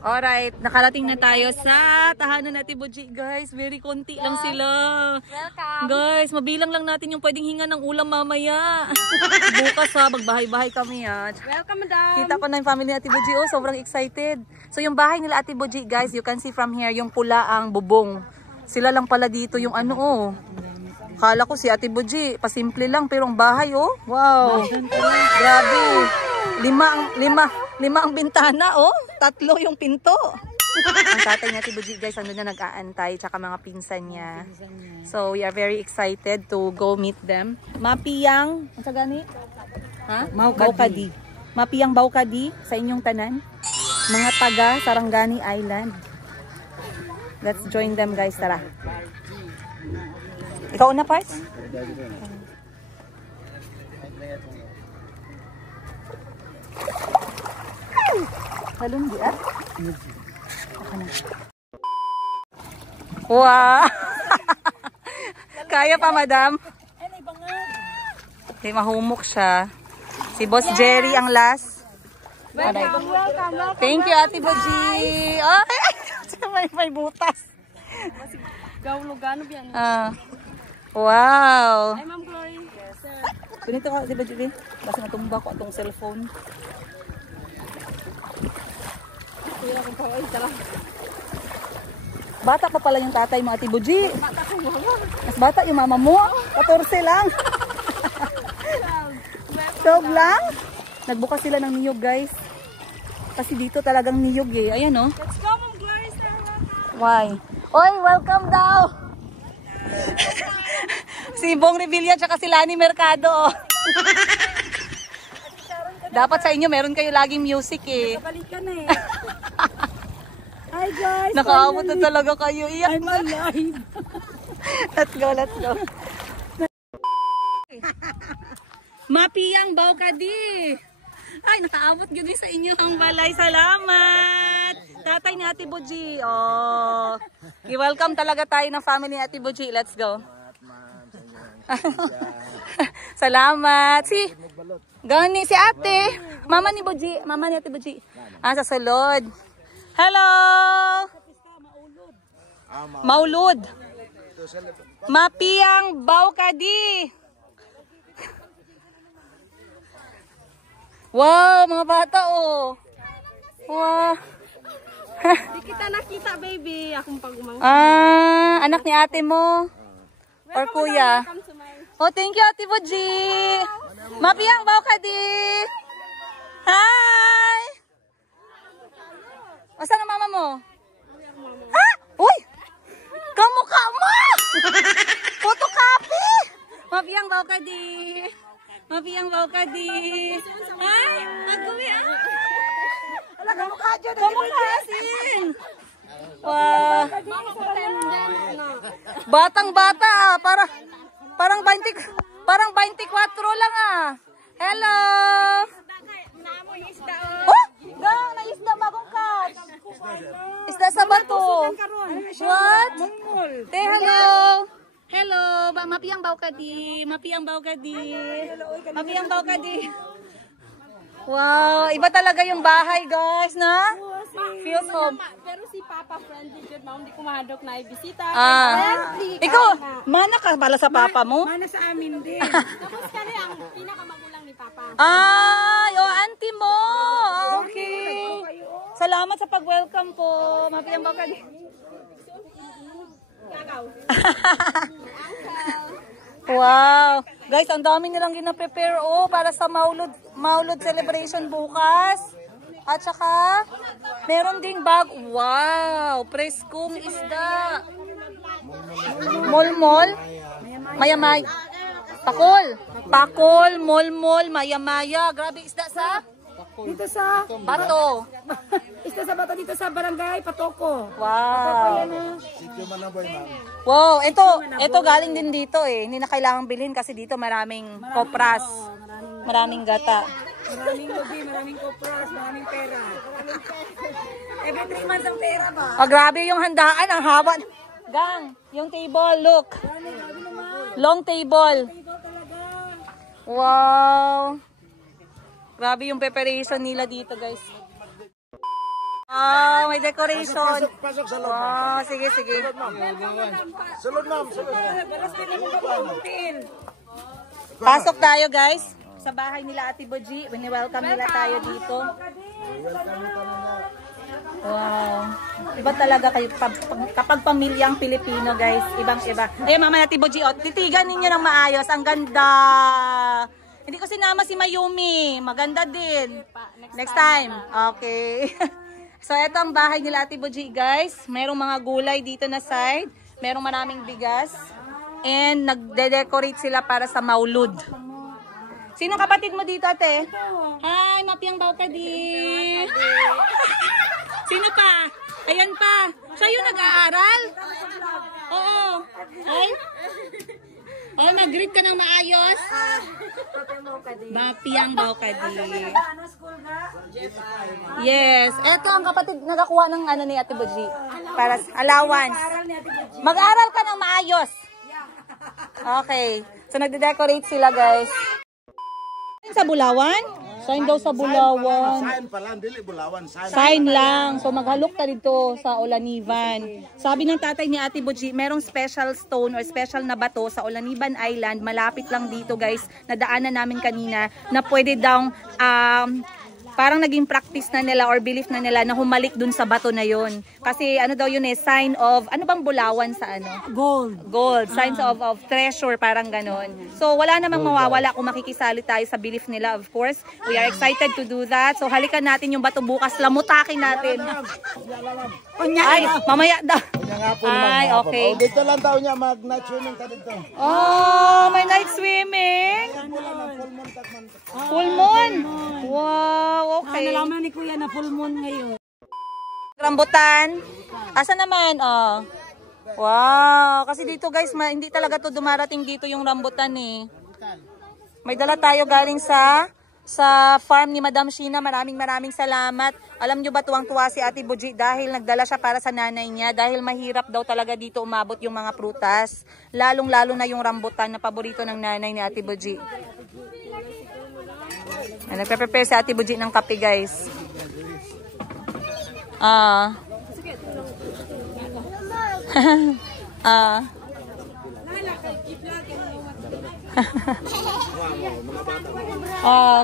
Alright, nakarating na tayo sa tahanan natin, Boji. Guys, very konti lang sila. Welcome. Guys, mabilang lang natin yung pwedeng hinga ng ulam mamaya. Bukas ha, magbahay-bahay kami ha. Welcome, madam. Kita ko na yung family ni Ate Boji. Oh, sobrang excited. So yung bahay nila Ate Boji, guys, you can see from here, yung pula ang bubong. Sila lang pala dito yung ano, oh. Kala ko si Ate Boji, pasimple lang, pero ang bahay, oh. Wow. Grabe. Lima ang bintana, oh. 3 yung pinto. Ang tatay ni Ate Boji, guys, andun na nag-aantay, tsaka mga pinsan niya. So, we are very excited to go meet them. Mapiyang, ang sa gani? Ha? Baukadi. Mapiyang Baukadi sa inyong tanan. Mga taga Sarangani Island. Let's join them, guys. Tara. Ikaw una, Pars? Halun di ah? Wow! Kaya pa, madam? Hindi, mahumok siya. Si Boss Jerry ang last. Welcome. Thank you, Ate Boji. Okay. May butas. Gaulogano biyan. Wow. Ay, Ma'am Glory. Yes, sir. Ganito ka, Ate Boji. Basta natumba ko itong cellphone. Bata pa pala yung tatay mo, Ate Boji. Bata ko mama. Mas bata yung mama mo. 14 lang. Dog lang. Nagbukas sila ng niyog, guys. Kasi dito talagang niyog eh. Ayan, oh. Let's go, Ma'am Glory, sir. Welcome. Why? Oy, welcome daw. Si Bong Revilla tsaka si Lani Mercado. Dapat sa inyo meron kayo laging music eh. Balikan na eh. Hi guys. Nakaabot na talaga kayo. Iyak I'm alive. Let's go, let's go. Mapiyang Baukadi. Ay, nakaabot yun sa inyo ang balay. Salamat. Tatay ni Ate Boji. Oh. I-welcome talaga tayo ng family ni Ate Boji. Let's go. Salamat. Gani si Ate. Mama ni Boji. Mama ni Ate Boji. Sa sulod. Hello. Maulud. Mapiyang Baukadi. Wow, mga bata oh. Wow. Di kita nakita, baby. Akong pagumang. Anak ni ate mo. Or kuya. Welcome to my... Oh, thank you, Ate Boji. Mapiyang Baukadi. Hi. Asa na mama mo? Ha? Uy! Kamukha mo! Photocopy! Mapiyang Baukadi. Mapiyang Baukadi. Hi! Agumi ah! Wala kamukha dyan. Kamukha asin. Wow. Batang-bata ah. Parang 24 lang ah. Hello! Oh! Gang! Naisda bagong catch. Isda sa bato. What? Say hello. Hello. Mapiyang Baukadi. Mapiyang Baukadi. Mapiyang Baukadi. Wow. Iba talaga yung bahay, guys, na? Feels home. Pero si Papa friendly good, ma'am. Di ko mahadok na ibisita. Ikaw, mana ka pala sa papa mo? Mana sa amin din. Tapos kami ang pinakamagulang ni Papa. Ay, auntie mo. Okay. Salamat sa pag-welcome po. Mapiyang Baukadi. Wow. Guys, ang dami nilang gina-prepare para sa Maulud celebration bukas. At saka, meron ding bag. Wow, preskong isda. Mol-mol. Mayamay. Pakol, mol-mol, mayamaya. Grabe isda sa? Dito sa Bato. Isda sa bato dito sa barangay Patoko. Wow. Wow, ito galing din dito eh. Hindi na kailangang bilhin kasi dito maraming kopras. Maraming gata. Maraming lubi, maraming kopras, maraming pera. Every 3 months ang pera ba? Grabe yung handaan, ang haba. Gang, yung table, look. Long table. Wow. Grabe yung preparation nila dito, guys. Wow, may decoration. Pasok sa loob. Oh, sige, sige. Sulod ma'am, sulod. Pasok tayo, guys. Sa bahay nila Ate Boji. Welcome nila tayo dito. Wow. Iba talaga kayo kapag pamilyang Pilipino, guys. Ibang-iba. Ayun, Mama Ate Boji, oh, titigan ninyo ng maayos. Ang ganda. Hindi ko sinama si Mayumi. Maganda din. Next time. Okay. So, ito ang bahay nila Ate Boji, guys. Merong mga gulay dito na side. Merong maraming bigas. And nagde-decorate sila para sa maulud. Sino kapatid mo dito, ate? Hi, Mapiyang Baukadi. Sino pa? Ayan pa. Siya yung nag-aaral? Oo. Ay? Oh, mag-greet ka ng maayos? Mapiyang Baukadi. Yes. Eto ang kapatid nagakuha ng ano ni Ate Boji. Para allowance. Mag-aral ka ng maayos. Okay. So, nagde-decorate sila, guys. Sa Bulawan? Sign daw sa Bulawan. Sign pa lang, dili Bulawan. Sign lang. So maghalok ta dito sa Olaniban. Sabi ng tatay ni Ate Boji, merong special stone or special na bato sa Olaniban Island. Malapit lang dito, guys. Nadaanan namin kanina na pwede daw parang naging practice na nila or belief na nila na humalik dun sa bato na yun. Kasi ano daw yun sign of, ano bang Bulawan sa ano? Gold. Gold. Signs of treasure, parang ganon. So wala namang mawawala kung makikisali tayo sa belief nila, of course. We are excited to do that. So halikan natin yung bato bukas, lamutakin natin. Ay, mamaya daw. Ay, okay. Dito lang tao niya, mag-night swimming ka dito. Oh, may night swimming. Full moon. Wow, okay. Nalaman ni Kuya na full moon ngayon. Rambutan. Asa naman? Oh. Wow. Kasi dito, guys, hindi talaga to dumarating dito yung rambutan eh. May dala tayo galing sa farm ni Madam Sheena. Maraming salamat. Alam nyo ba, tuwang-tuwa si Ate Boji dahil nagdala siya para sa nanay niya. Dahil mahirap daw talaga dito umabot yung mga prutas. Lalong-lalo na yung rambutan na paborito ng nanay ni Ate Boji. Nagpe-prepare si Ate Boji ng kape, guys.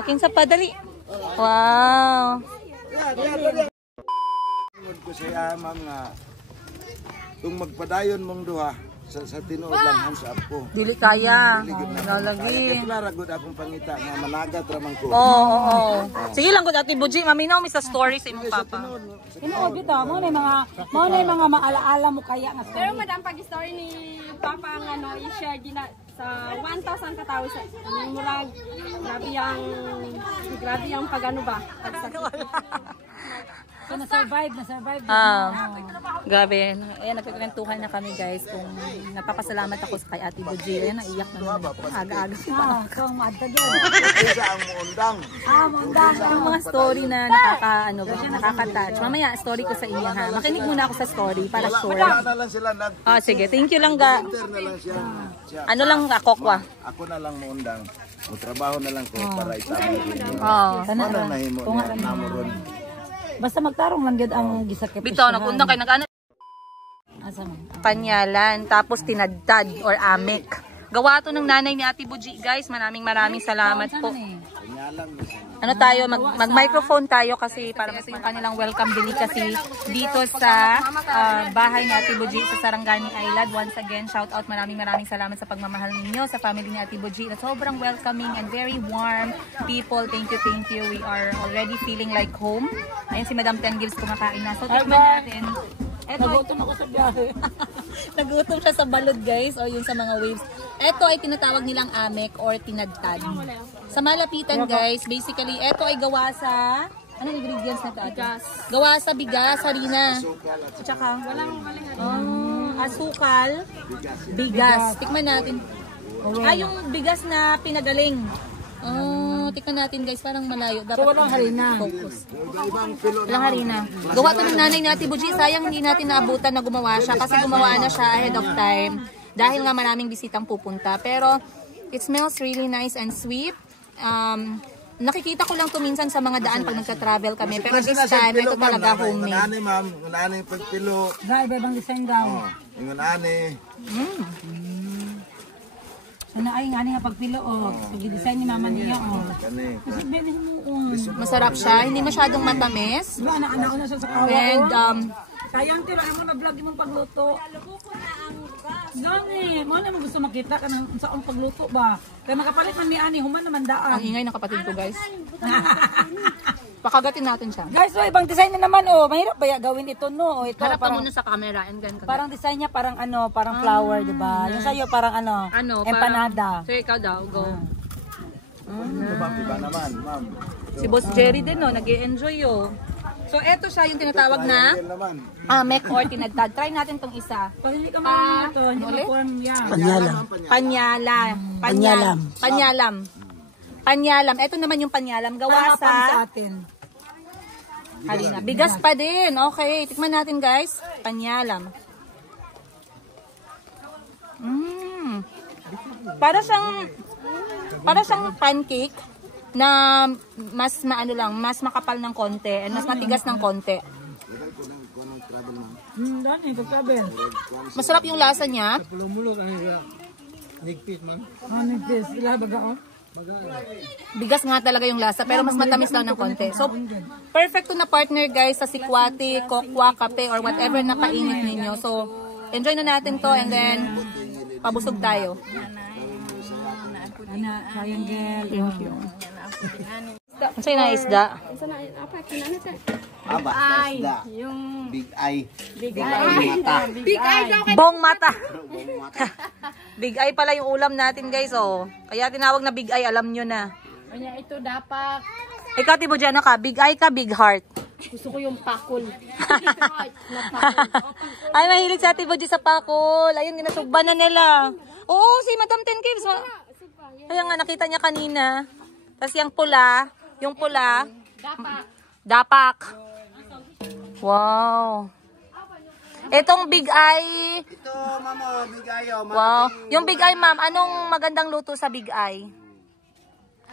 Kinsa pa dali. Wow. Ko siya, ma'am, nga kung magpadayon mong duha sa tinuod lang sa apo. Dili kaya. Lalagi. Kaya ragod akong pangita nga managat ramang ko. Oo. Sige lang gud Ate Boji, maminaw mi sa story sa imong papa. Tinuod bito mo na mga maalaala mo kaya nga. Pero madam pag story ni Papa ang ano i-share din sa 1,000 katao sa murag grabe yang pagano ba? So, na-survive. Grabe. Ayan, nagkikwentuhan na kami, guys. Kung napapasalamat ako sa kay Ate Boji. Ayan, naiyak na naman. Aga-aga. Kung maadtag yan. Isa ang muundang. Mundang. Yung mga story na nakaka-touch. Mamaya, story ko sa inyo, ha? Makinig muna ako sa story para sure. Wala na lang sila Sige. Thank you lang, ga. Inter na lang siya. Ano lang ako, kwa? Ako na lang muundang. Trabaho na lang ko para isama din. Oo. Ano na himo niya namuron. Basta magtarong lang gyud ang gisakit. Bitaw, nagundang kay nag-ano? Asa man? Panyalan, tapos tinadtad or amek. Gawa to ng nanay ni Ate Boji, guys. Maraming salamat po. Ano tayo, mag-microphone tayo kasi para mas yung kanilang welcome delicacy dito sa bahay ni Ate Boji sa Sarangani Island. Once again, shout out, maraming salamat sa pagmamahal ninyo sa family ni Ate Boji na sobrang welcoming and very warm people. Thank you. We are already feeling like home. Ayun si Madam Ten Gives kumakain na. So, tikman natin. Nagutom ako sa biyahe. Nagutom siya sa balod, guys, o yung sa mga waves. Ito ay tinatawag nilang amek or tinadtad. Sa malapitan, guys, basically, ito ay gawa sa... Anong ingredients na ito? Bigas. Gawa sa bigas, harina. At saka, asukal, bigas. Tikman natin. Yung bigas na pinagaling. Tikman natin, guys, parang malayo. Dapat So, walang harina. Focus. Walang harina. Gawa ito ng nanay ni Ate Boji. Sayang hindi natin naabutan na gumawa siya kasi gumawa na siya ahead of time. Dahil nga maraming bisitang pupunta. Pero, it smells really nice and sweet. Nakikita ko lang to minsan sa mga daan pag nagka-travel kami. Pero this Kasi time, pilo, ito talaga homemade. Ngunani ma'am, ngunani pagpilo. Dahil ibang design daw. Ngunani. Sana ay nga nga pagpilo o. Pag-design ni mama niya o. Kani. Kasi bili mo. Masarap siya. Hindi masyadong matamis. Diba, anak-anak na siya sa kawa And, sayang tira mo na vlog yung pagluto. Gani, mo na mo gusto makita ka ng sa pagluto ba? Kaya makapalit man ni ani, human naman daan. ang ingay ng kapatid ko, guys. Pakagatin natin siya. Guys, so ibang design na naman oh. Mahirap ba gawin ito no? Ito Harap ka parang muna sa camera and gan ka. parang design niya parang ano, parang flower, 'di ba? Yung sa'yo parang ano, empanada. So, ikaw daw, go. Iba naman, ma'am. Si Boss Jerry din, no, nag-i-enjoy, oh. So, eto siya yung tinatawag na Yan naman. mek or tinadtad. Try natin tong isa. Pag hindi ka man ito, hindi ulit? ka kuhan yan. Panyalam. Ito naman yung panyalam. Gawa Sa sa atin. halina. Bigas pa din. Okay, tikman natin, guys. Panyalam. Para siyang pancake na mas mas makapal ng konti and mas matigas ng konti. Dani, pagkabe. Masarap yung lasa niya. Ano this? Ila baga oh. Bigas nga talaga yung lasa pero mas matamis lang ng konti. So, perfect to na partner guys sa sikwati, kokwa, kape or whatever na kainit ninyo. So, enjoy na natin to and then pabusog tayo. Ana, sayang girl. Thank you. Kasi na isda. Apa kinana ta? Aba, isda. Yung Big eye. big eye. Mata. Big eye daw. Bong mata. Big eye pala yung ulam natin guys, oh. Kaya tinawag na big eye, alam nyo na. Kanya ito dapat. Ikaw, Tibo, dyan ka. Big eye ka, big heart. Gusto ko yung pakol. Ay, mahilig sa Tibo sa pakol. Ayun, ginasugba na nila. Oo, si Madam Ten Caves. Kaya nga, nakita niya kanina. Tapos yung pula, dapak. Wow. Itong big eye. Ito, mamo, big eye. Wow. Yung big eye, ma'am, anong magandang luto sa big eye?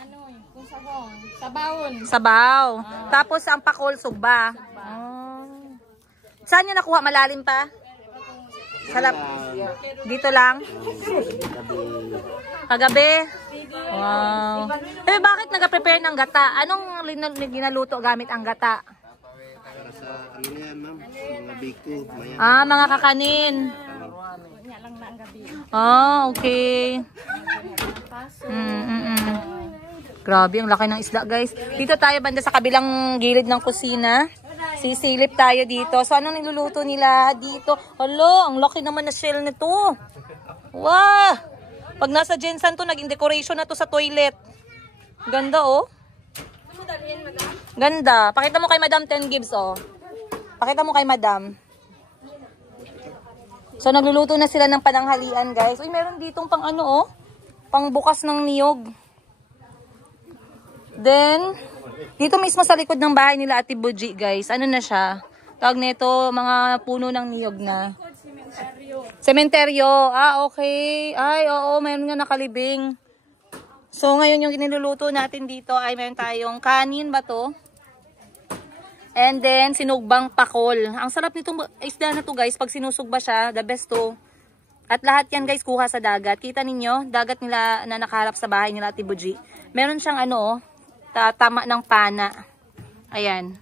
Ano kung sabong? Sabawon. Sabaw. Tapos ang pakol, sugba. Oh. Saan nyo nakuha? Malalim pa? Sarap. Dito lang? Kagabi? Wow. Eh, bakit nag-prepare ng gata? Anong ginaluto gamit ang gata? Para sa ano yan, ma'am? Mga biko. Mga kakanin. Okay. Grabe, ang laki ng isda, guys. Dito tayo banda sa kabilang gilid ng kusina. Sisilip tayo dito. So, anong niluluto nila dito? Hala, ang laki naman na shell nito. Wow! Pag nasa Jensen to, naging decoration na to sa toilet. Ganda, oh. Ganda. Pakita mo kay Madam Ten Gibbs, oh. Pakita mo kay Madam. So, nagluluto na sila ng pananghalian, guys. Uy, meron ditong pang ano, oh. Pang bukas ng niyog. Then, dito mismo sa likod ng bahay nila Ate Buji, guys. Ano na siya? Tawag nito, mga puno ng niyog na. Sementeryo. Okay. Ay, oo, mayroon nga nakalibing. So, ngayon yung niluluto natin dito ay mayroon tayong kanin ba to? And then, sinugbang pakol. Ang sarap nitong isda na to, guys. Pag sinusugba siya, the best to. At lahat yan, guys, kuha sa dagat. Kita ninyo, dagat nila na nakaharap sa bahay nila Ate Buji. Meron siyang ano, tama ng pana. Ayan.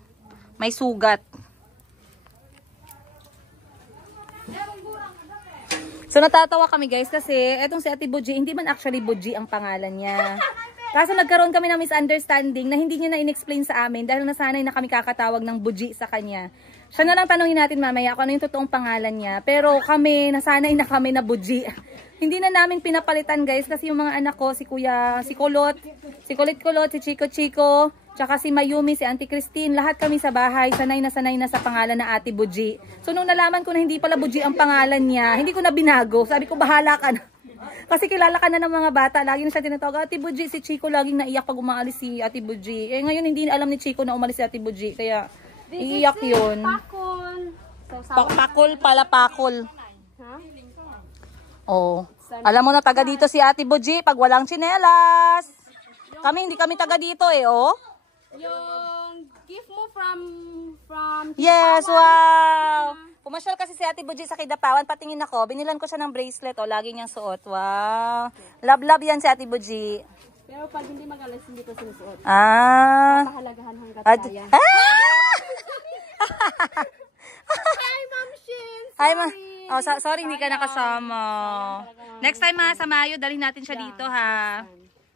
May sugat. So natatawa kami guys kasi etong si Ate Buji, hindi man actually Buji ang pangalan niya. Kaso nagkaroon kami ng misunderstanding na hindi niya na in-explain sa amin dahil nasanay na kami kakatawag ng Buji sa kanya. Siya na lang tanongin natin mamaya kung ano yung totoong pangalan niya. Pero kami, nasanay na kami na Buji. Hindi na namin pinapalitan guys kasi yung mga anak ko, si Kuya, si Kulot, si Kulit-Kulot, si Chico-Chico, tsaka si Mayumi, si Auntie Christine, lahat kami sa bahay, sanay na sa pangalan na Ate Buji. So nung nalaman ko na hindi pala Buji ang pangalan niya, hindi ko na binago. Sabi ko, bahala ka na. Kasi kilala ka na ng mga bata, lagi na siya tinatawag, Ate Buji, si Chico laging naiyak pag umaalis si Ate Buji. Eh ngayon hindi alam ni Chico na umalis si Ate Buji, kaya iyak yun. Pakol. Pakol pala, pakol. Ha? Oh. Alam mo na taga dito si Ate Buji pag walang tsinelas. Hindi kami taga dito eh, oh. Yung gift mo from Yes, wow. Pumasyal kasi si Ate Buji sa Kidapawan, patingin ako, binilan ko siya ng bracelet, oh, lagi niyang suot. Wow. Love yan si Ate Buji. Pero pag hindi magalas, hindi ko sinusuot. Pahalagahan hanggat kaya. Hi, Ma'am Shin. Hi, ma. Oh, sorry, hindi ka nakasama. Next time sa Mayo, dalhin natin siya dito, ha.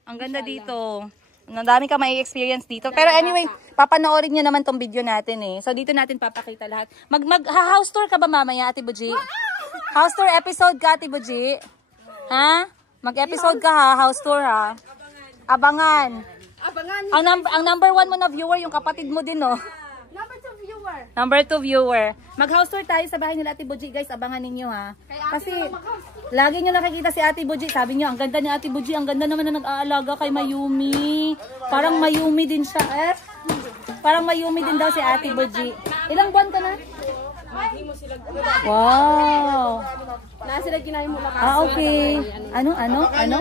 Ang ganda dito. Ang dami ka may experience dito. Pero anyway, papanoorin nyo naman tong video natin eh. So dito natin papakita lahat. House tour ka ba mamaya, Ate Buji? House tour episode ka, Ate Buji? Ha? Mag-episode ka ha, house tour ha. Abangan. Ang number 1 mo na viewer, yung kapatid mo din, no? Number 2 viewer. Mag-house tour tayo sa bahay nila Ate Buji, guys. Abangan ninyo ha. Kasi lagi nyo nakikita si Ate Buji. Sabi nyo, ang ganda ni Ate Buji. Ang ganda naman na nag-aalaga kay Mayumi. Parang Mayumi din siya. Parang Mayumi din daw si Ate Buji. Ilang buwan ka na? Wow. Sila ginahin mo lang. Okay. Ano?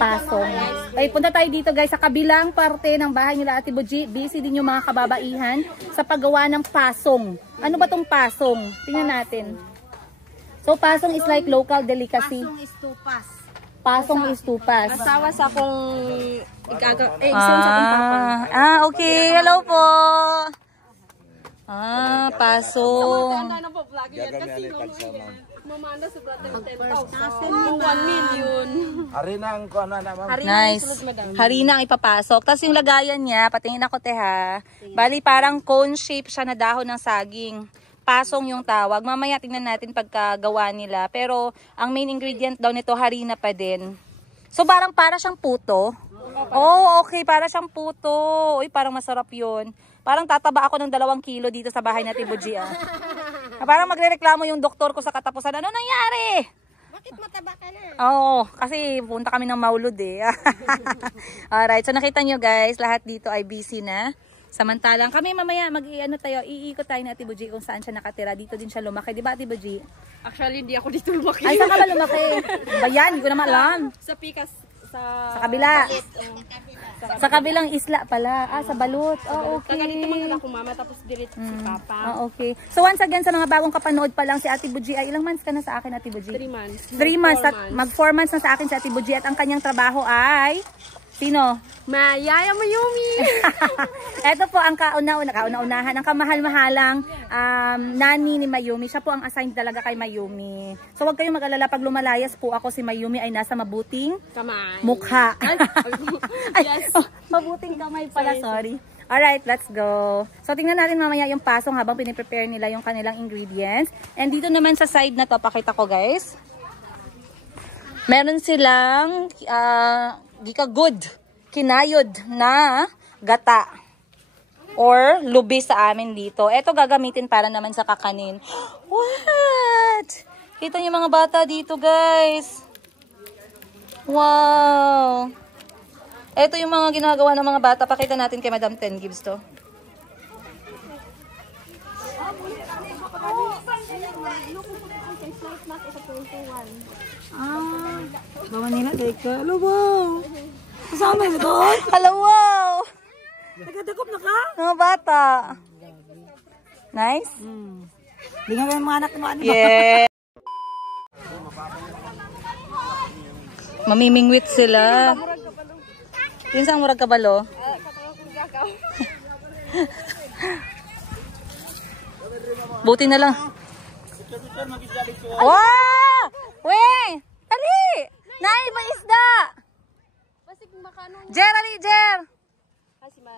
Pasong. Ay, punta tayo dito guys sa kabilang parte ng bahay nila Ate Buji. Busy din yung mga kababaihan sa paggawa ng pasong. Ano ba tong pasong? Tingnan natin. So, pasong is like local delicacy. Pasong is tupas. Pasong is tupas. Asawa sa akong igsoon sa akong papa. Okay. Hello po. Pasong. Ano po, vlog yan kasi mamanda sa brother 10,000. 1 million. Harina ang kuha na ma'am. Nice. Harina ang ipapasok. Tapos yung lagayan niya, patingin ako te ha. Bali parang cone shape siya na dahon ng saging. Pasong yung tawag. Mamaya tingnan natin pagkagawa nila. Pero ang main ingredient daw nito harina pa din. So para siyang puto. Oh, okay. Para siyang puto. Uy, parang masarap yun. Parang tataba ako ng 2 kilo dito sa bahay na Tibuji. Parang magrereklamo yung doktor ko sa katapusan. Ano nangyari? Bakit mataba ka na? Oo, kasi punta kami ng Maulud eh. Alright, so nakita nyo guys, lahat dito ay busy na. Samantalang kami mamaya iikot tayo na Ate Buji kung saan siya nakatira. Dito din siya lumaki. Di ba Ate Buji? Actually, hindi ako dito lumaki. Ay, saan ka ba lumaki? Bayan, hindi ko naman alam. Sa Pikas. Sa kabila. Sa kabilang isla pala. Sa Balut. Okay. Taga dito mga ako mama, tapos diretso si Papa. Okay. So once again, sa mga bagong kapanood pa lang si Ate Buji, ay ilang months ka na sa akin, Ate Buji? 3 months. 3 months. Mag 4 months na sa akin si Ate Buji at ang kanyang trabaho ay... Sino? Yaya Mayumi. Ito po ang kauna-unahan, ang kamahal-mahalang nani ni Mayumi. Siya po ang assigned talaga kay Mayumi. So wag kayong mag-alala pag lumalayas po ako, si Mayumi ay nasa mabuting kamay. Mukha. Yes. Mabuting kamay pala, sorry. Alright, let's go. So tingnan natin mamaya yung pasong habang piniprepare nila yung kanilang ingredients. And dito naman sa side na to, pakita ko guys. Meron silang kinayod na gata or lubi sa amin dito. Ito gagamitin para naman sa kakanin. What? Kita niyo mga bata dito, guys. Wow. Ito yung mga ginagawa ng mga bata. Pakita natin kay Madam Ten Gibbs to. Bawa nila, teka. Hello, wow. Kasama mo doon? Hello, wow. Nagkadakop na ka? Mga bata. Nice? Di nga may mga anak mo. Yeah. Mamimingwit sila. Yun saan murag kabalo? Buti na lang. Wow! Weh! Ali! Nay, ba isda? Basig makano. Jer, ali, Jer!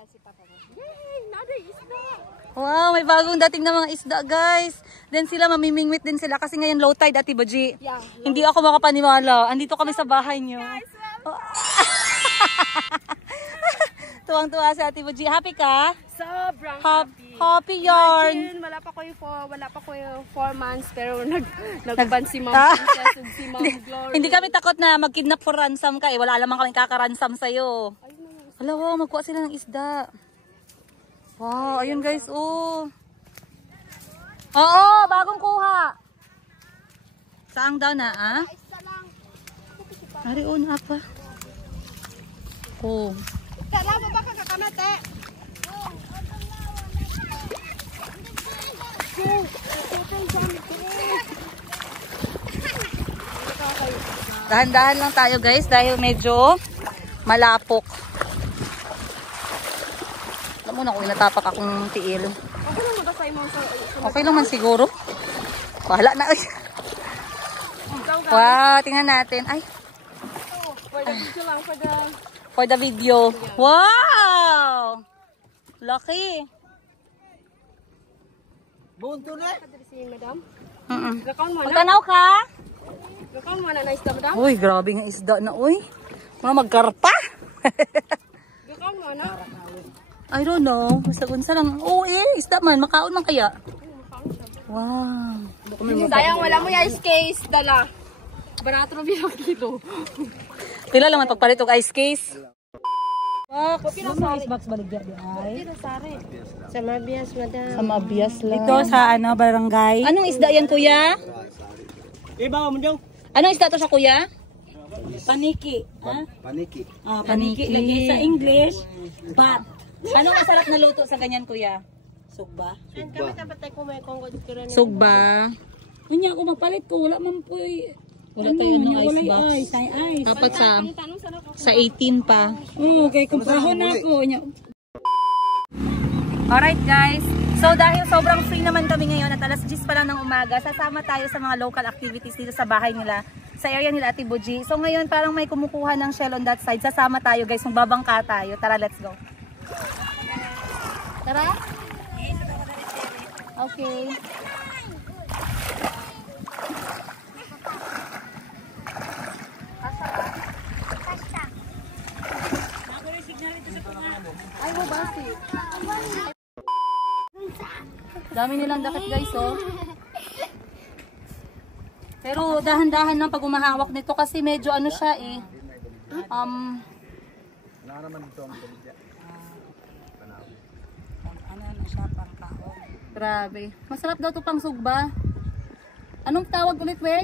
Si Papa. Yay! Naday isda. Wow, may bagong dating na mga isda, guys. Then sila, mamimingwit din sila kasi ngayon low tide, Ate Buji. Yeah. Hindi ako makapaniwala. Andito kami sa bahay niyo. Tuwang-tuwa si Ate Buji. Happy ka? Sobrang Happy yarn. Wala pa ko yung 4 months pero nagban si Ma'am Princess at si Ma'am Glory. Hindi kami takot na mag-kidnap for ransom ka eh. Wala lamang kami kakaransom sa'yo. Hala, wow, magkuha sila ng isda. Wow, ayun guys, oh. Oo, bagong kuha. Saang daw na, ah? Ari, oh, na pa. Oh. Dahan-dahan lang tayo guys dahil medyo malapok. Alam mo na kung natapak akong tiil. Okay lang magasay mo sa... Okay lang man siguro. Wala na. Wow, tingnan natin. Ay, For the video lang, for the video. Wow! Laki. Bunto na. si madam. Gakaon mo na. Magtanaw ka? Gakaon mo na na isda, madam. Uy, grabe nga isda na, uy. Mga magkarpa. Gakaon mo na. I don't know. Basta unsa lang. Oo isda man. Makaon man kaya. Wow. Sayang wala mo yung ice case, dala. Barato na bilang kilo. Pila lang man pagpalit og ice case. Box baligya di ay. Sa Mabias, madam. Sa Mabias lang. Ito sa ano barangay. Anong isda yan, kuya? Iba mo dong. Anong isda to sa kuya? Paniki. Paniki. Ah, paniki lagi sa English. Bat. Anong masarap na luto sa ganyan, kuya? Sugba. Sugba. Unya ako magpalit ko wala man po. Wala tayo ng ice box. Ice. Dapat sa 18 pa. Oo, kay kumprahon na ako. Unya. Alright guys, so dahil sobrang free naman kami ngayon at alas 10 pa lang ng umaga, sasama tayo sa mga local activities dito sa bahay nila, sa area nila Ate Buji. So ngayon parang may kumukuha ng shell on that side, sasama tayo guys, magbabangka tayo. Tara, let's go. Tara? Okay. Ay, mo basi. Dami nilang dakit guys, oh. Pero dahan-dahan lang pag umahawak nito kasi medyo ano siya eh. Grabe. Masarap daw to pang sugba. Anong tawag ulit, we?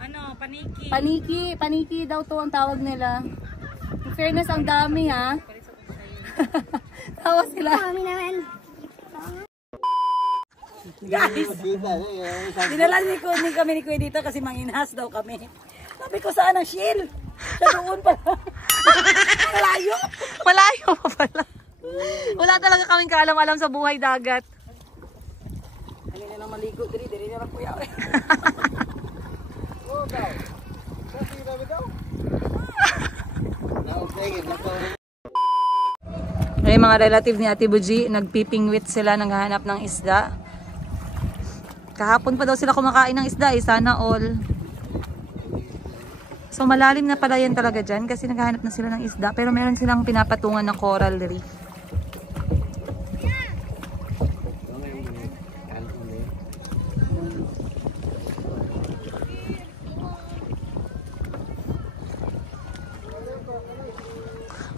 Ano, paniki. Paniki daw to ang tawag nila. In fairness, ang dami ha. Tawa sila. Guys, dinala ni kami ni Kuya dito kasi manginhas daw kami. Sabi ko saan ang shield? Sa doon pa. Malayo. Malayo pa pala. Wala talaga kaming kaalam-alam sa buhay dagat. Ano na lang maligo, diri na lang kuya. Ay, mga relative ni Ate Buji, nagpipingwit sila, naghahanap ng isda. Kahapon pa daw sila kumakain ng isda, sana all. So malalim na pala yan talaga dyan kasi naghahanap na sila ng isda. Pero meron silang pinapatungan na coral reef.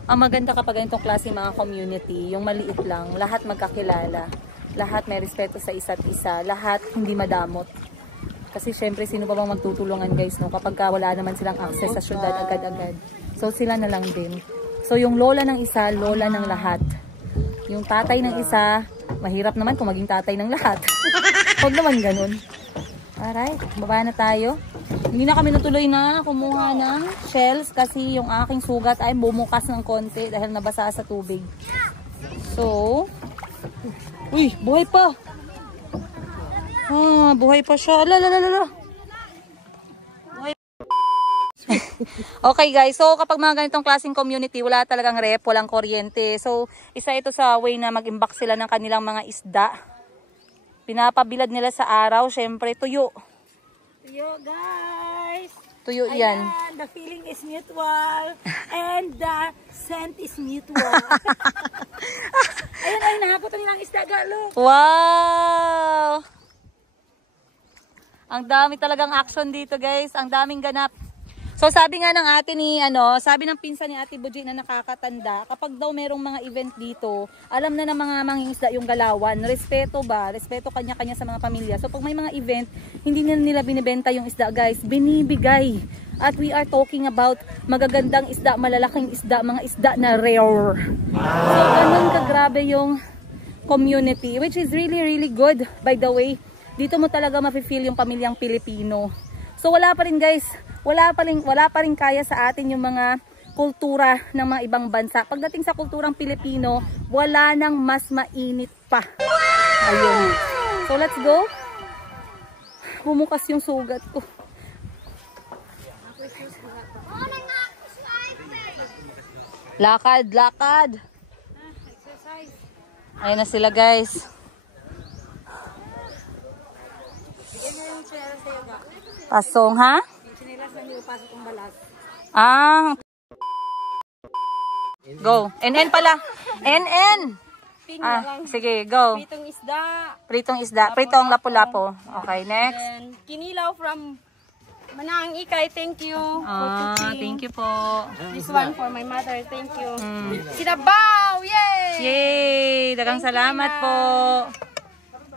Ang maganda kapag ganitong klase mga community, yung maliit lang, lahat magkakilala, lahat may respeto sa isa't isa, lahat hindi madamot. Kasi syempre sino pa bang magtutulungan guys, no? Kapag wala naman silang access sa syudad agad-agad. So sila na lang din. So yung lola ng isa, lola ng lahat. Yung tatay ng isa, mahirap naman kung maging tatay ng lahat. Huwag naman ganun. Alright, baba na tayo. Hindi na kami natuloy na kumuha ng shells kasi yung aking sugat ay bumukas ng konti dahil nabasa sa tubig. So, uy, buhay pa. Ah, buhay pa siya. Lalalala. Okay guys, so kapag mga ganitong klaseng community, wala talagang rep, walang kuryente. So, isa ito sa way na mag-imbak sila ng kanilang mga isda. Pinapabilad nila sa araw, syempre tuyo. Tuyo guys. Tuyo yan. Ayan, the feeling is mutual and the scent is mutual. Ayun ay nahaputan nilang isda galo. Wow! Ang dami talagang action dito guys. Ang daming ganap. So sabi nga ng ate ni sabi ng pinsan ni Ate Buji na nakakatanda, kapag daw merong mga event dito, alam na ng mga mangingisda yung galawan. Respeto ba? Respeto kanya-kanya sa mga pamilya. So pag may mga event, hindi nila binibenta yung isda, guys. Binibigay. At we are talking about magagandang isda, malalaking isda, mga isda na rare. So ganun kagrabe yung community, which is really, really good. By the way, dito mo talaga mafe-feel yung pamilyang Pilipino. So wala pa rin, guys. Wala pa rin kaya sa atin yung mga kultura ng mga ibang bansa. Pagdating sa kulturang Pilipino, wala nang mas mainit pa. Ayun. So let's go. Bumukas yung sugat ko. Lakad, lakad. Ayun na sila, guys. Pasong, ha? Ah. Go. NN pala. NN. Sige, go. Pritong isda. Pritong isda. Pritong lapu-lapu. Okay, next. And kinilaw from Manang Ikay. Thank you for cooking. Thank you po. This one for my mother. Thank you. Sinabaw! Yay! Yay! Dagang salamat po.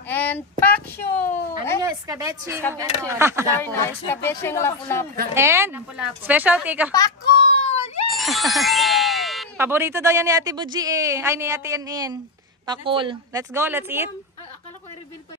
And paksyo. Ano yung escabeche? Very nice. Escabeche ng lapu-lapu. And specialty ka. Pakol! Yay! Paborito daw yan ni Ate Buji eh. Ay, ni Ate NN. Pakul. Let's go, let's eat. Akala ko i-reveal pa.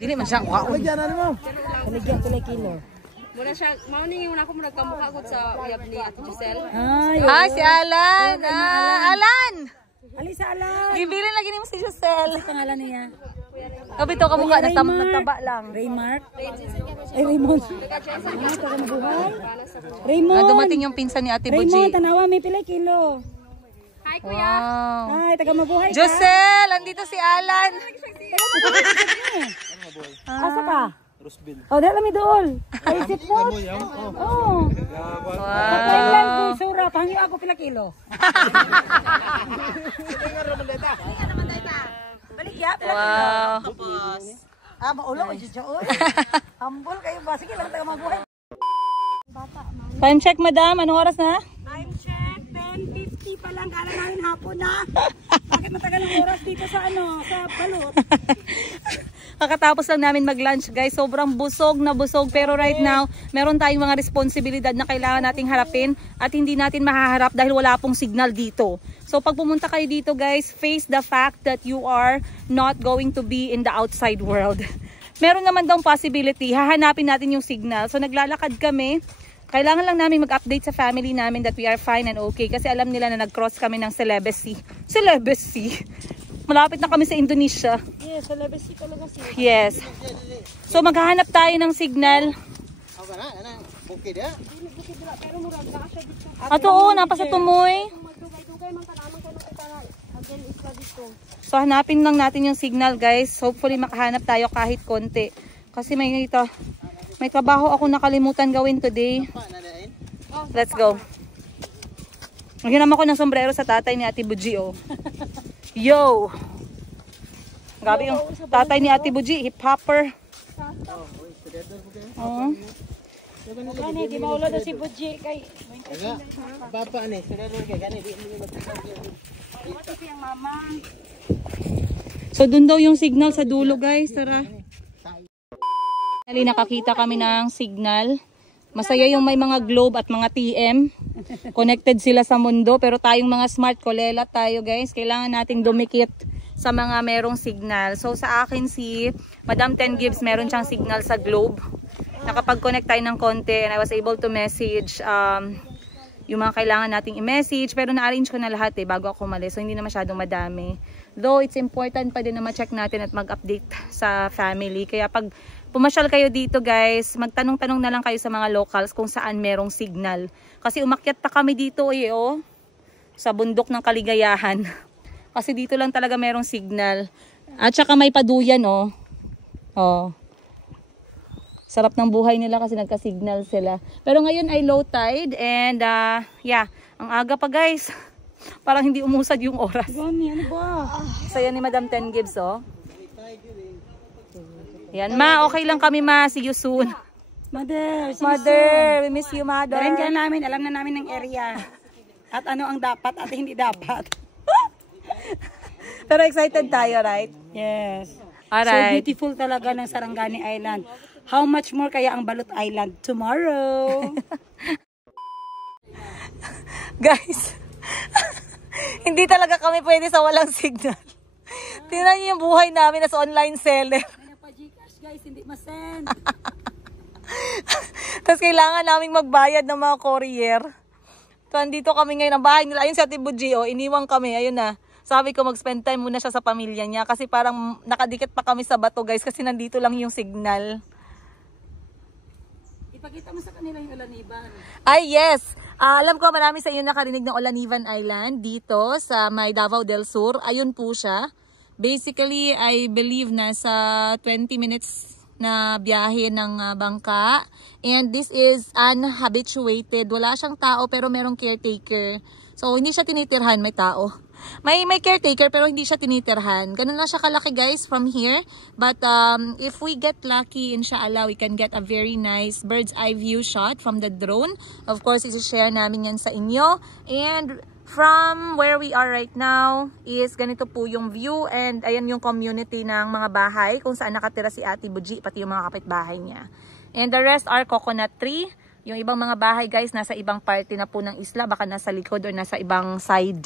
Dili man siya. Wow. Kaligyan kilo. Muna siya, mauning yung ako muna kamukha ko sa uyab ni Ate Giselle. Ay, si Alan. Alan! Ali sa Alan. Gibilin lagi ni mo si Giselle. Ano pangalan niya? Kabi to kamukha, nagtaba lang. Raymark? Ay, Raymond. Taga mabuhay? Raymond. Dumating yung pinsan ni Ate Buji. Raymond, tanawa, may pilay kilo. Hi, Kuya. Wow. Ay, taga mabuhay ka. Giselle, andito si Alan. Asa ka? Roseville. Oh, dala mi dool. Ay, sipot. Oh. Wow. Kailan ko sura, pangyo ako pila kilo. Balik ya, pila kilo. Wow. Maulo ko dyan oy. Humble kayo ba? Sige lang taga mabuhay. Time check, madam. Anong oras na? Time check, 10:50 pa lang. Kala namin hapon na. Bakit matagal ang oras dito sa sa balot? Kakatapos lang namin mag-lunch, guys. Sobrang busog na busog. Pero right now, meron tayong mga responsibilidad na kailangan nating harapin at hindi natin mahaharap dahil wala pong signal dito. So pag pumunta kayo dito, guys, face the fact that you are not going to be in the outside world. Meron naman daw possibility. Hahanapin natin yung signal. So naglalakad kami. Kailangan lang namin mag-update sa family namin that we are fine and okay. Kasi alam nila na nag-cross kami ng Celebes Sea. Celebes Sea. Malapit na kami sa Indonesia. Yes, Celebes Sea talaga siya. Yes. So maghahanap tayo ng signal. Ato napasa tumoy. So hanapin lang natin yung signal, guys. Hopefully makahanap tayo kahit konti. Kasi may trabaho ako nakalimutan gawin today. Let's go. Maghinam ako ng sombrero sa tatay ni Ate Buji, oh. Yo! Gabi yung tatay ni Ate Buji, hip-hopper. Oh. Gani, di maulo na si Buji kay... Bapa ni, sudador kay gani di mama. So dun daw yung signal sa dulo, guys. Tara. Nakakita kami ng signal. Masaya yung may mga globe at mga TM. Connected sila sa mundo. Pero tayong mga smart, kolelat tayo, guys. Kailangan nating dumikit sa mga merong signal. So sa akin si Madam 10 Gibbs, meron siyang signal sa globe. Nakapag-connect tayo ng konti and I was able to message yung mga kailangan nating i-message. Pero na-arrange ko na lahat bago ako umalis. So hindi na masyadong madami. Though it's important pa din na ma-check natin at mag-update sa family. Kaya pag pumasyal kayo dito, guys, magtanong-tanong na lang kayo sa mga locals kung saan merong signal. Kasi umakyat pa kami dito sa bundok ng Kaligayahan. Kasi dito lang talaga merong signal. At saka may paduyan, oh. Oh. Sarap ng buhay nila kasi nagka-signal sila. Pero ngayon ay low tide and yeah, ang aga pa guys. Parang hindi umusad yung oras. Gani, ano ba? Saya ni Madam Ten Gibbs, oh. Yan, ma, okay lang kami, ma. See you soon. Mother, Mother, we miss you, mother. Dahil ka namin, alam na namin ng area. At ano ang dapat at hindi dapat. Pero excited tayo, right? Yes. Alright. So beautiful talaga ng Sarangani Island. How much more kaya ang Balot Island tomorrow? Guys, hindi talaga kami pwede sa walang signal. Tingnan niyo yung buhay namin as online seller. Pa-Gcash guys, hindi masend. Tapos kailangan naming magbayad ng mga courier. So, andito kami ngayon ang bahay nila. Ayun si Ate Buji, oh, iniwang kami. Ayun na. Sabi ko mag-spend time muna siya sa pamilya niya. Kasi parang nakadikit pa kami sa bato guys. Kasi nandito lang yung signal. Ipakita mo sa kanila yung Olaniban. Ay, yes. Alam ko marami sa inyo nakarinig ng Olaniban Island dito sa may Davao del Sur. Ayun po siya. Basically, I believe nasa 20 minutes na biyahe ng bangka. And this is unhabituated. Wala siyang tao pero merong caretaker. So, hindi siya tinitirhan, may tao. May caretaker pero hindi siya tinitirhan. Ganun lang siya kalaki guys from here. But if we get lucky, inshallah, we can get a very nice bird's eye view shot from the drone. Of course, isi-share namin yan sa inyo. And from where we are right now is ganito po yung view. And ayan yung community ng mga bahay kung saan nakatira si Ate Buji, pati yung mga kapitbahay niya. And the rest are coconut tree. Yung ibang mga bahay guys, nasa ibang parte na po ng isla. Baka nasa likod or nasa ibang side.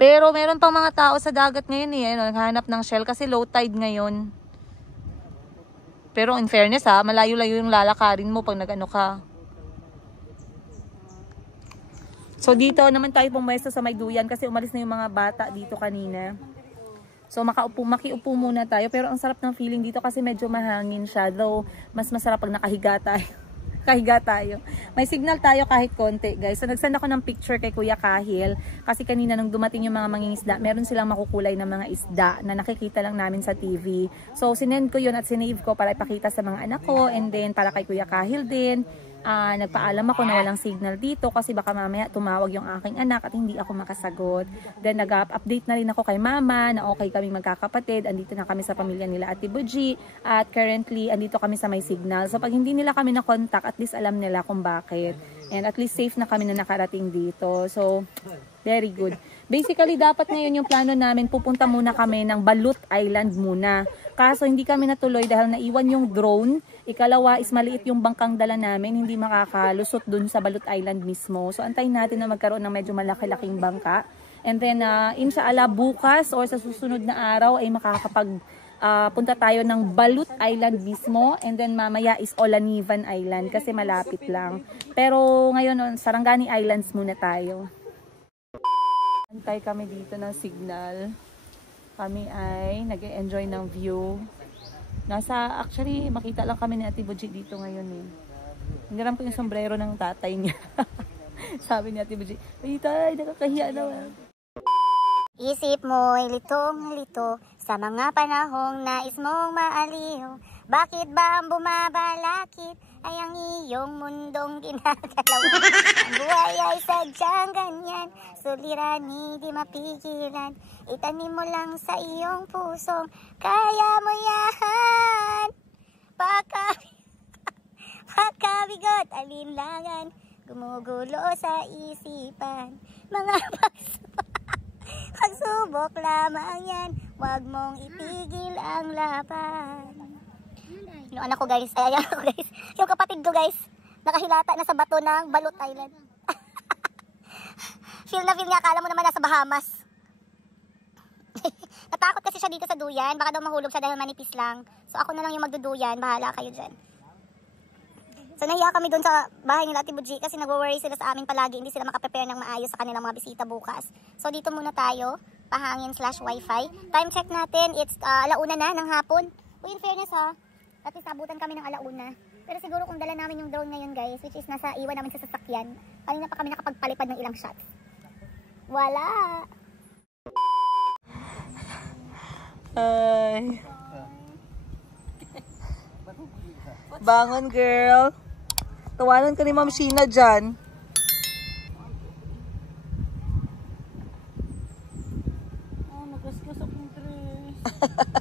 Pero meron pang mga tao sa dagat ngayon eh. Naghahanap ng shell kasi low tide ngayon. Pero in fairness ha, malayo-layo yung lalakarin mo pag nag-ano ka. So dito naman tayo pumwesto sa may duyan kasi umalis na yung mga bata dito kanina. So makiupo muna tayo. Pero ang sarap ng feeling dito kasi medyo mahangin siya. Though mas masarap pag nakahiga tayo. Kahiga tayo. May signal tayo kahit konti, guys. So, nagsend ako ng picture kay Kuya Kahil. Kasi kanina nung dumating yung mga mangingisda, meron silang makukulay na mga isda na nakikita lang namin sa TV. So, sinend ko yun at sinave ko para ipakita sa mga anak ko. And then, para kay Kuya Kahil din. Nagpaalam ako na walang signal dito kasi baka mamaya tumawag yung aking anak at hindi ako makasagot. Then nag-update na rin ako kay mama na okay kaming magkakapatid. Andito na kami sa pamilya nila Ate Buji at currently andito kami sa may signal. So pag hindi nila kami na-contact, at least alam nila kung bakit. And at least safe na kami na nakarating dito. So very good. Basically dapat ngayon yung plano namin, pupunta muna kami ng Balot Island muna. Kaso hindi kami natuloy dahil naiwan yung drone. Ikalawa is maliit yung bangkang dala namin, hindi makakalusot dun sa Balot Island mismo. So antayin natin na magkaroon ng medyo malaki-laking bangka. And then inshallah bukas or sa susunod na araw ay punta tayo ng Balot Island mismo. And then mamaya is Olaniban Island kasi malapit lang. Pero ngayon Sarangani Islands muna tayo. Antay kami dito ng signal. Kami ay nag-enjoy ng view. Actually, makita lang kami ni Ate Buji dito ngayon eh. Hiniram ko yung sombrero ng tatay niya. Sabi ni Ate Buji, ay tay, nakakahiya naman. Isip mo'y litong-lito sa mga panahong nais mong maaliw. Bakit ba ang bumabalakid ay ang iyong mundong ginagalaw? Ang buhay ay sadyang ganyan, suliranin di mapigilan. Itanim mo lang sa iyong pusong, kaya mo yan. Pagkabigot, alinlangan, gumugulo sa isipan. Mga pagsubok lamang yan, huwag mong itigil ang laban. Yung anak ko guys, yung kapatid ko guys, nakahilata na sa bato ng Balot Island. Feel na feel niya, akala mo naman nasa Bahamas. Natakot kasi siya dito sa duyan, baka daw mahulog siya dahil manipis lang. So ako na lang yung magduduyan, bahala kayo dyan. So nahiya kami dun sa bahay nila Ate Buji kasi nag-worry sila sa amin palagi, hindi sila makaprepare ng maayos sa kanilang mga bisita bukas. So dito muna tayo, pahangin/wifi. Time check natin, it's 1:00 na ng hapon. Uy, in fairness ha, at least abutan kami ng 1:00. Pero siguro kung dala namin yung drone ngayon guys, which is nasa iwan namin sa sasakyan, kanina pa kami nakapagpalipad ng ilang shots. Wala! Ay. Bangon, girl. Tawanan ka ni Ma'am Sheena dyan. Oh, nagasgas akong dress.